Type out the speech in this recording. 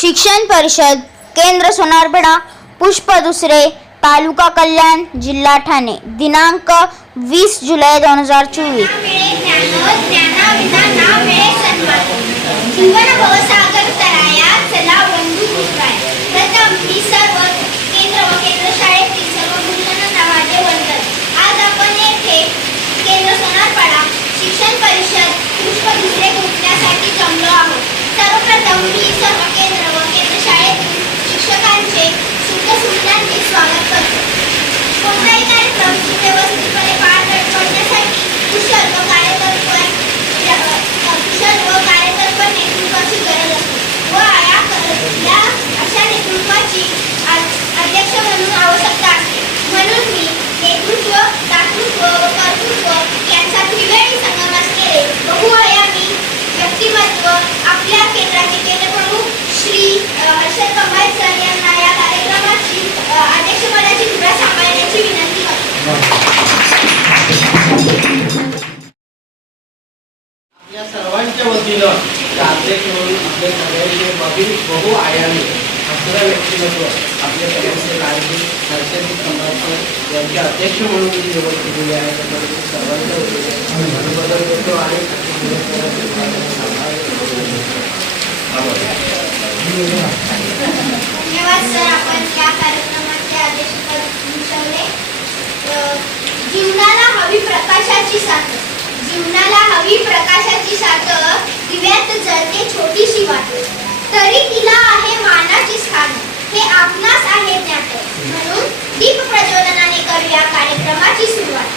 शिक्षण परिषद केंद्र सोनारपेडा पुष्प दुसरे तालुका कल्याण जिल्हा ठाणे दिनांक 20 जुलै 2024। जीवन भवसागर तराया चला बंधू पुष्पाय। प्रथम मी सर्व केंद्र व केंद्र शाळेतील सर्व गुरुजनांना माझे वंदन। आज आपण येथे केंद्र सोनारपाडा शिक्षण परिषद पुष्प दुसरे घेण्यासाठी जमलो आहोत। सर्वप्रथम मी सर्व केंद्र व केंद्र शाळेतील शिक्षकांचे सुखसुविधांचे स्वागत करतो। कोणताही कार्यक्रम व्यवस्थितपणे पार पाडण्यासाठी कुशल व कार्यतत्पर नेतृत्वाची गरज असते व या अशा नेतृत्वाची अध्यक्ष म्हणून आवश्यकता असते। म्हणून मी नेतृत्व, दातृत्व व कर्तृत्व यांचा त्रिवेणी संगम असलेले बहुआयामी व्यक्तिमत्व आपल्या केंद्राचे केंद्रप्रमुख श्री हर्षद कंबाळे सर यांना या कार्यक्रमाची अध्यक्षपदाची धुरा सांभाळण्याची विनंती करतो। या सर्वांच्या वतीनं अध्यक्ष म्हणून आपल्या सगळ्यांचे बहुआयामी असणारं व्यक्तिमत्व आपल्या सगळ्यांचे लाडके हर्षद कंबाळे यांचे अध्यक्ष म्हणून निवड केलेली आहे। त्यामुळे सर्वांच्या वतीने अभिवादन करतो आणि धन्यवाद सर, आपण या कार्यक्रमाचे अध्यक्षपद भूषवले। जीवनाला हवी प्रकाशाची साथ, जीवनाला हवी प्रकाशाची साथ, दिव्यात जळते छोटीशी वाट, तरी तिला आहे मानाची स्थान, हे आपणास आहे ज्ञात, म्हणून दीप प्रज्वलनाने करूया कार्यक्रमाची सुरुवात।